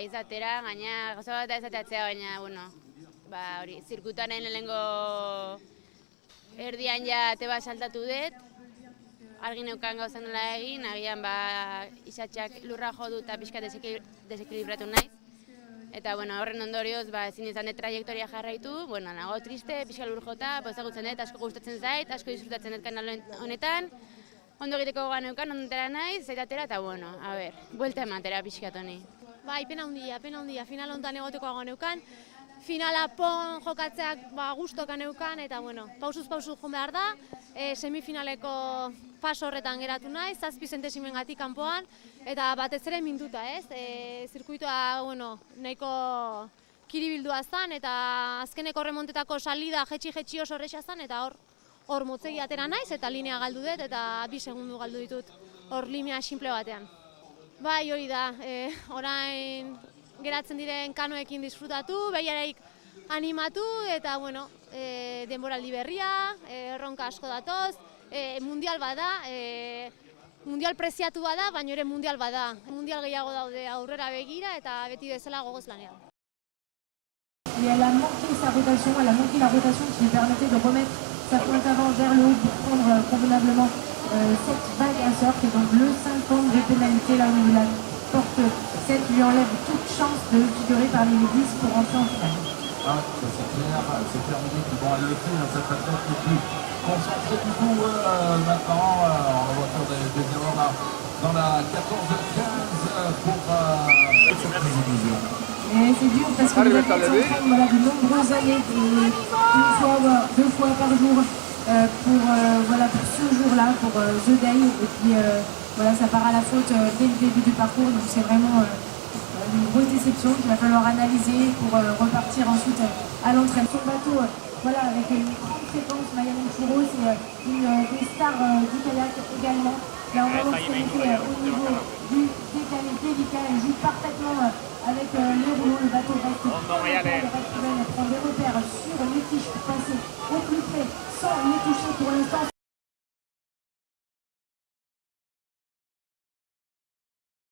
izatera, gaina gauza bat da izateatzea, baina, bueno, hori, zirkuitaren lehenengo erdian ja teba saltatu dut, argi neukan gauza nola egin, agian isatxak lurra jo du eta pixka desekilibratu naiz. Eta horren ondorioz ezin izan dut trajektoria jarraitu, nago triste, pixka lur jota, ezagutzen dut, asko gustatzen zait, asko disfrutatzen dut kanal honetan, ondo egiteko gogoa neukan, ondo entera naiz, zaitatera eta buelta ematera pixkat honi. Bai, pena handia, final honetan egoteko gogoa neukan, finala pon jokatzeak gustoka neukan, eta pausuz pausu joan behar da, semifinaleko paso horretan geratu naiz, 7 zentesimengatik kanpoan, eta batez ere minduta, ez? Zirkuitoa, nahiko kiribildua zan, eta azkeneko remontetako salida jetxi oso horrexa zan, eta hor motzegi atera naiz, eta linea galdu dut, eta 2 segundu galdu ditut hor linea simple batean. Bai, hori da, orain geratzen diren kanoekin disfrutatu, behiaraik animatu, eta denboraldi berria, erronka asko datoz, mundial bada, mundial preziatu bada, baina ere mundial bada. Mundial gehiago daude aurrera begira eta beti bezala gogoz lanean. Et elle a manqué sa rotation, elle a manqué la rotation qui lui permettait de remettre sa pointe avant vers le haut pour prendre convenablement cette vague à surf. Et donc le 50 de pénalité là au niveau de la porte 7 lui enlève toute chance de figurer parmi les 10 pour rentrer en finale. Ah, c'est terminé, ils vont aller essayer dans cette athlète qui est plus concentrée du coup maintenant. On va voir des erreurs là dans la 14-15 pour Et c'est dur parce que vous êtes entraîne de nombreuses années, une fois, 2 fois par jour pour ce jour-là, pour The Day. Et puis ça part à la faute dès le début du parcours, donc c'est vraiment une grosse déception qu'il va falloir analyser pour repartir ensuite à l'entraînement. Sur le bateau, avec une grande séquence, Maya Monturo, c'est une des stars du kayak également. Là, on voit que c'est au niveau du décalé délicat, elle joue parfaitement avec les rouleaux, le bateau reste